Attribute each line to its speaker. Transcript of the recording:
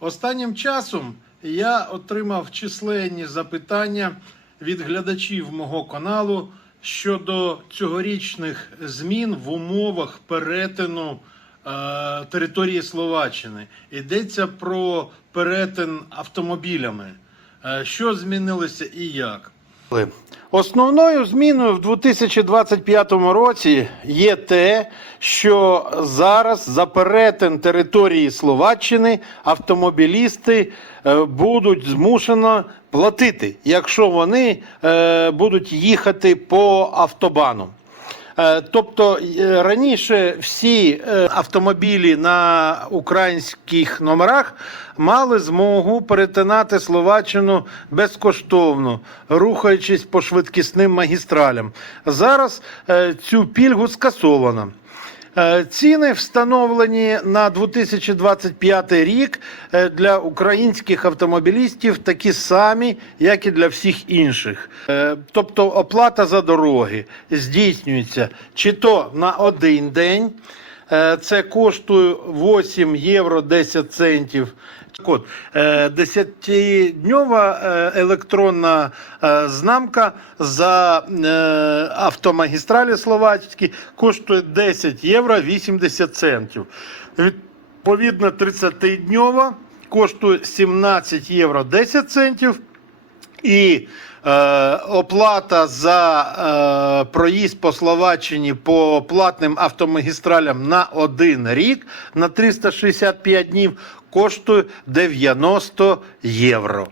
Speaker 1: Останнім часом я отримав численні запитання від глядачів мого каналу щодо цьогорічних змін в умовах перетину е, території Словаччини. Йдеться про перетин автомобілями. Е, що змінилося і як? Основною зміною в 2025 році є те, що зараз за перетин території Словаччини автомобілісти е, будуть змушено платити, якщо вони е, будуть їхати по автобану. Е, Тобто е, раніше всі е, автомобілі на українських номерах мали змогу перетинати Словаччину безкоштовно, рухаючись по швидкісним магістралям. Зараз цю пільгу скасовано. Е, Ціни встановлені на 2025 рік е, для українських автомобілістів такі самі, як і для всіх інших. Е, Тобто оплата за дороги здійснюється чи то на один день. Е, Це коштує 8 євро 10 центів. От, е, 10-дньова е, електронна знамка за автомагістралі словацькі коштує 10 євро 80 центів. Відповідно, 30-дньова коштує 17 євро 10 центів. І е, оплата за е, проїзд по Словаччині по платним автомагістралям на один рік на 365 днів коштує 90 євро.